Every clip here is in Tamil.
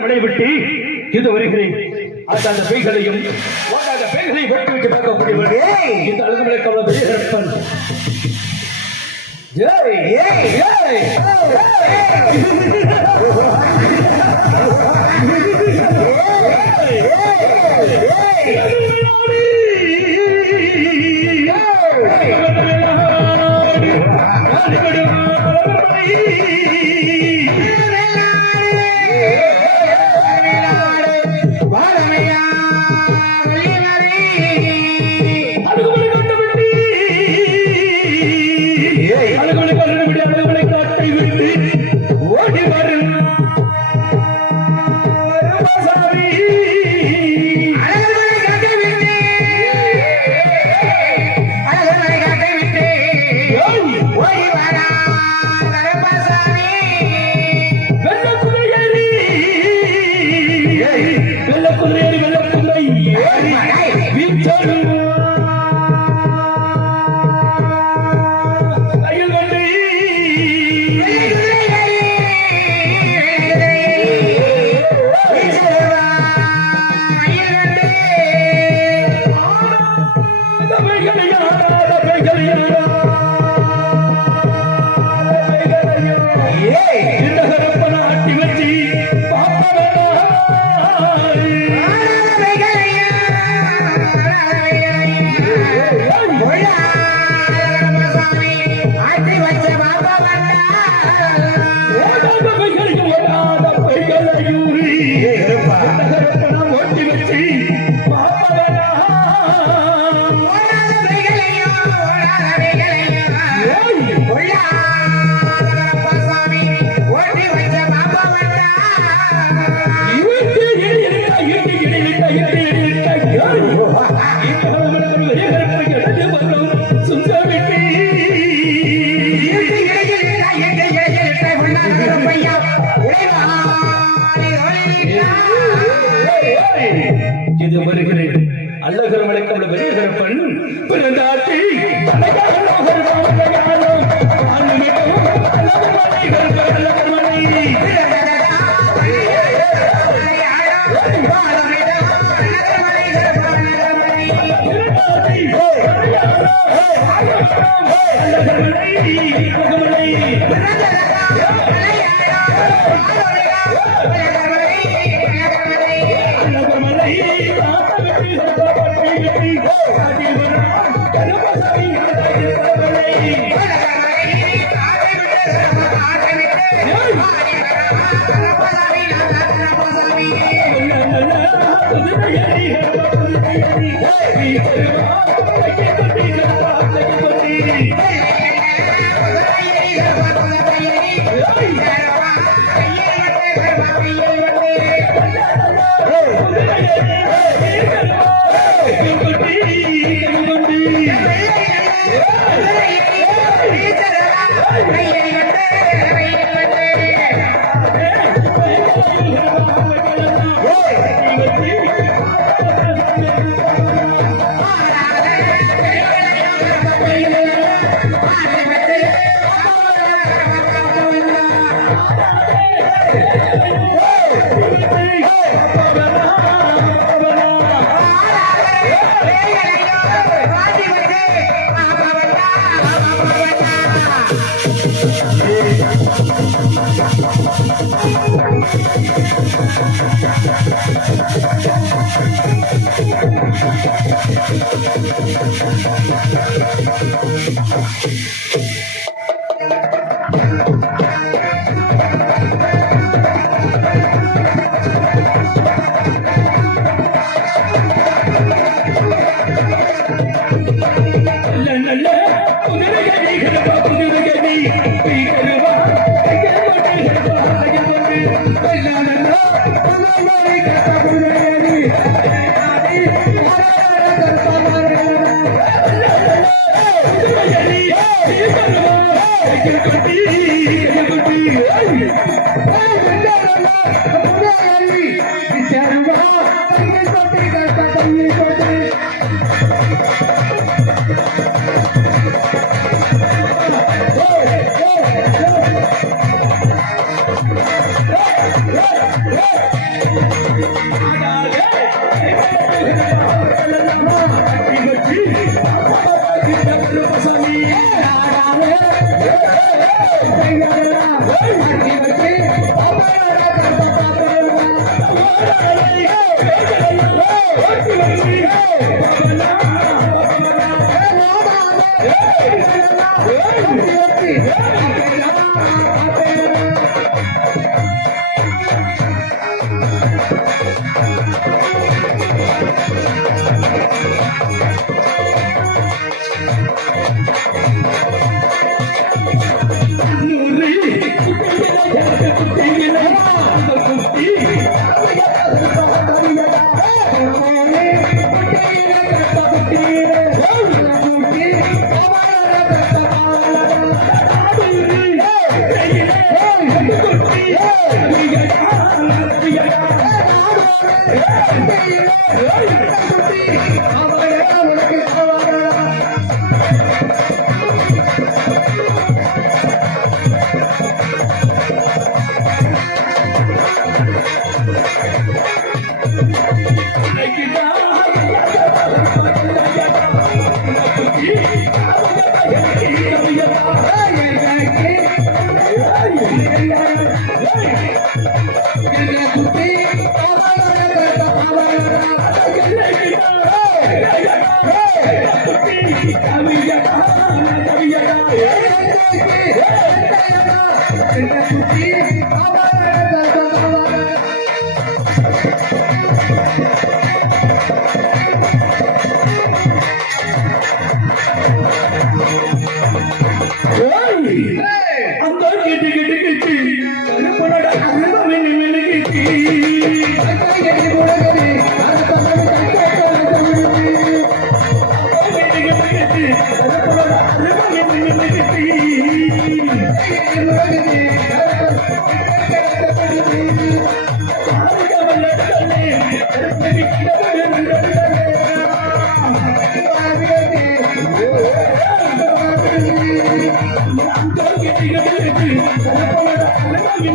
விளைவிட்டு இது வருகிறேன். அந்த பெய்களையும் அந்த பெய்களை வெட்டிவிட்டு பார்க்கக்கூடியவர்கள். இந்த அழகுகளுக்கு அவ்வளவு பெரிய கற்பன் ஏய். ஏய். ஏய். ஏய். ஏய். ஏய். ஏய். Tell me. Hey! Yeah. ஒரு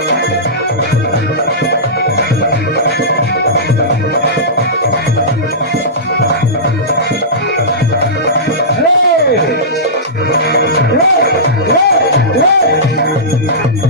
Hey! Hey! Hey!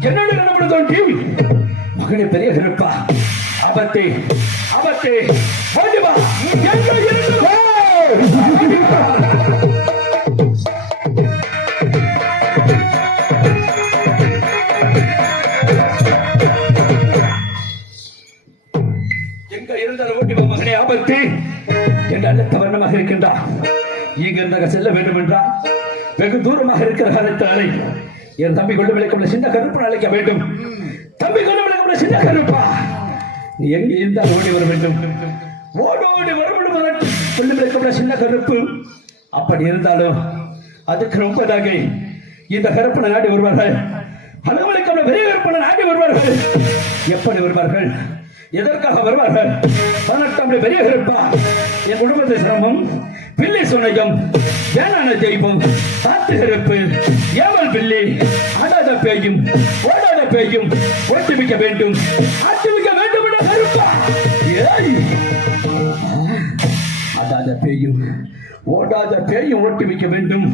என்ன நடந்து தோன்றி மகனே பெரிய கருப்பா ஆபத்தே ஆபத்தே. ஓடி வா. இருந்து ஆபத்து. என்ற அழைத்த இருக்கின்றார் இங்கிருந்தாக செல்ல வேண்டும் என்றால் வெகு தூரமாக இருக்கிற காலத்தாலே என் தம்பி கொண்டு விளக்கம்ல சின்ன கருப்பு அழைக்க வேண்டும். தம்பி கொண்டு விளைக்கொள்ள சின்ன கருப்பா. நீ எங்கே இருந்தால் ஓடி வர வேண்டும். ஓடோடி வரவிடும் கொண்டு விளக்கம்ல சின்ன கருப்பு. அப்படி இருந்தாலும் அதுக்கு ரொம்பதாக இந்த கருப்பனை நாடி வருவார்கள். அலுவலிக்கொள்ள பெரிய கருப்பனை நாடி வருவார்கள். எப்படி வருவார்கள்? எதற்காக வருவார்கள்? பதினெட்டாம் பெரிய கருப்பா. என் குடும்பத்தை சிரமம் பிள்ளை சுனையம் ஏனான தெய்வம் காத்து கருப்பு ஏவல் பிள்ளை அடாத பேயும் ஓடாத பேயும் ஒட்டுமிக்க வேண்டும் ஆட்டுமிக்க வேண்டும் என்ற கருப்பா. ஏய். அடாத பேயும் ஓடாத பேயும் ஓட்டி வைக்க வேண்டும்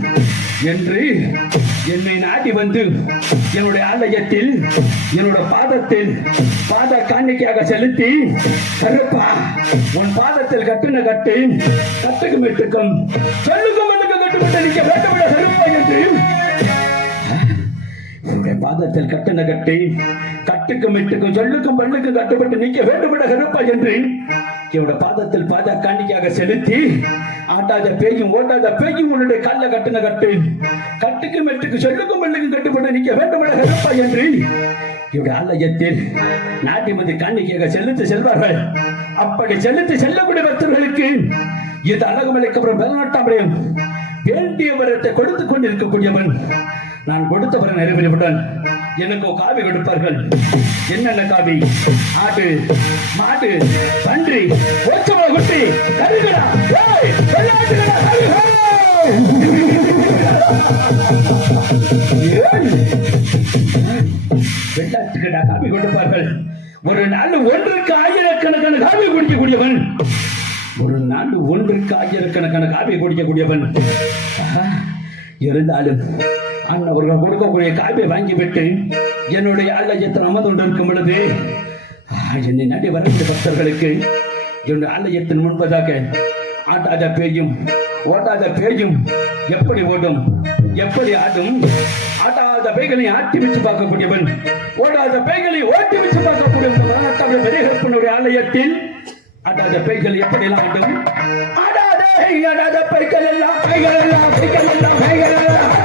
என்று என்னை நாடி வந்து என்னுடைய ஆலயத்தில் என்னோட பாதத்தில் பாத காணிக்கையாக செலுத்தி கருப்பா உன் பாதத்தில் கட்டுன கட்டு கட்டுக்கும் எட்டுக்கும் சொல்லுக்கும் கட்டுப்பட்டு நிற்க வேண்டும் கருப்பா என்று. என்னுடைய பாதத்தில் கட்டின கட்டை கட்டுக்கும் இட்டுக்கும் சொல்லுக்கும் பண்ணுக்கும் கட்டுப்பட்டு நீக்க வேண்டுமென கருப்பா என்று. இவருடைய பாதத்தில் பாத காணிக்காக செலுத்தி ஆட்டாத பேயும் ஓட்டாத பேயும் உன்னுடைய கல்ல கட்டுன கட்டு கட்டுக்கும் மெட்டுக்கு சொல்லுக்கும் மெல்லுக்கும் கட்டுப்பட்டு நீக்க வேண்டுமென கருப்பா என்று இவருடைய ஆலயத்தில் நாட்டிமதி காணிக்கையாக செலுத்தி செல்வார்கள். அப்படி செலுத்தி செல்லக்கூடிய பக்தர்களுக்கு இது அழகுமலைக்கப்புறம் பதினெட்டாம் வேண்டிய வரத்தை கொடுத்துக் கொண்டிருக்கக்கூடியவன் நான் கொடுத்தவரை நிறைவேறிவிட்டான். எனக்கு காவி கொடுப்பார்கள். என்னென்ன காவி ஆடு மாடு பன்றி ஓச்சமா குட்டி கருகடா வெள்ளாட்டுக்கடா, காவி கொடுப்பார்கள். ஒரு நாள் ஒன்றுக்கு ஆயிரக்கணக்கான காவி குடிக்கக்கூடியவன். ஒரு நாள் ஒன்றுக்கு ஆயிரக்கணக்கான காவி குடிக்கக்கூடியவன். இருந்தாலும் அண்ணவர்கள் கொடுக்கக்கூடிய காப்பை வாங்கிவிட்டு என்னுடைய ஆலயத்தில் அமர்ந்து கொண்டிருக்கும் பொழுது என்னை நடி வரக்கூடிய பக்தர்களுக்கு என்னுடைய ஆலயத்தின் முன்பதாக ஆட்டாத பேயும் ஓட்டாத பேயும் எப்படி ஓடும் எப்படி ஆடும்? ஆட்டாத பேய்களை ஆட்டி வச்சு பார்க்கக்கூடியவன் ஓடாத பேய்களை ஓட்டி வச்சு பார்க்கக்கூடியவன் மரணத்தாவுடைய பெரியகற்பனுடைய ஆலயத்தில் ஆட்டாத பேய்கள் எப்படி எல்லாம் ஆடும்? ஆடாத ஆடாத பேய்கள் எல்லாம் பேய்கள் எல்லாம் பேய்கள் எல்லாம் பேய்கள் எல்லாம்.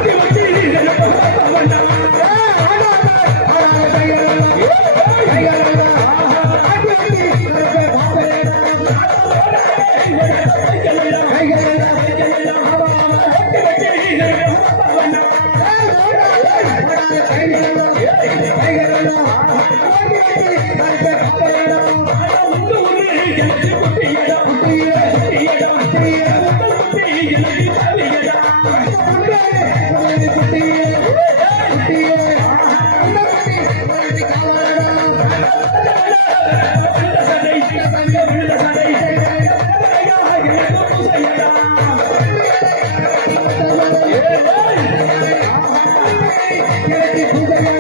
que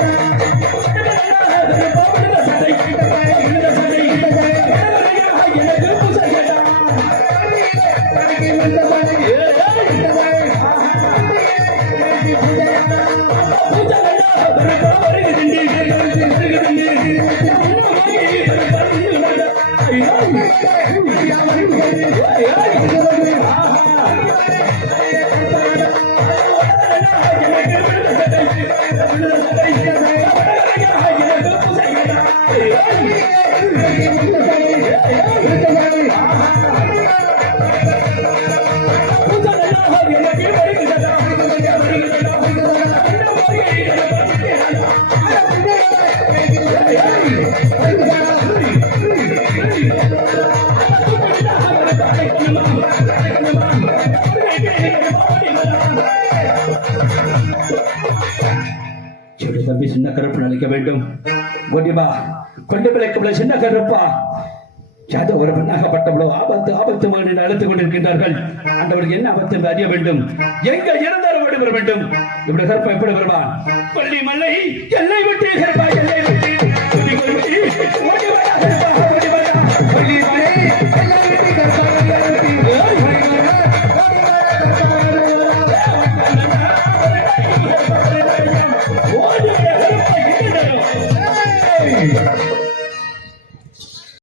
வேண்டும். கொடிபா கொண்டு பிழைக்கவில்லை சின்ன கருப்பா யாதோ ஒரு பெண்ணாகப்பட்டவளோ ஆபத்து ஆபத்து என்று அழைத்துக் கொண்டிருக்கின்றார்கள். ஆண்டவருக்கு என்ன ஆபத்து என்று அறிய வேண்டும். எங்க இறந்தாலும் ஓடி வர வேண்டும். இப்படி கருப்பா எப்படி வருவான் பள்ளி மல்லை எல்லை விட்டு கருப்பா எல்லை விட்டு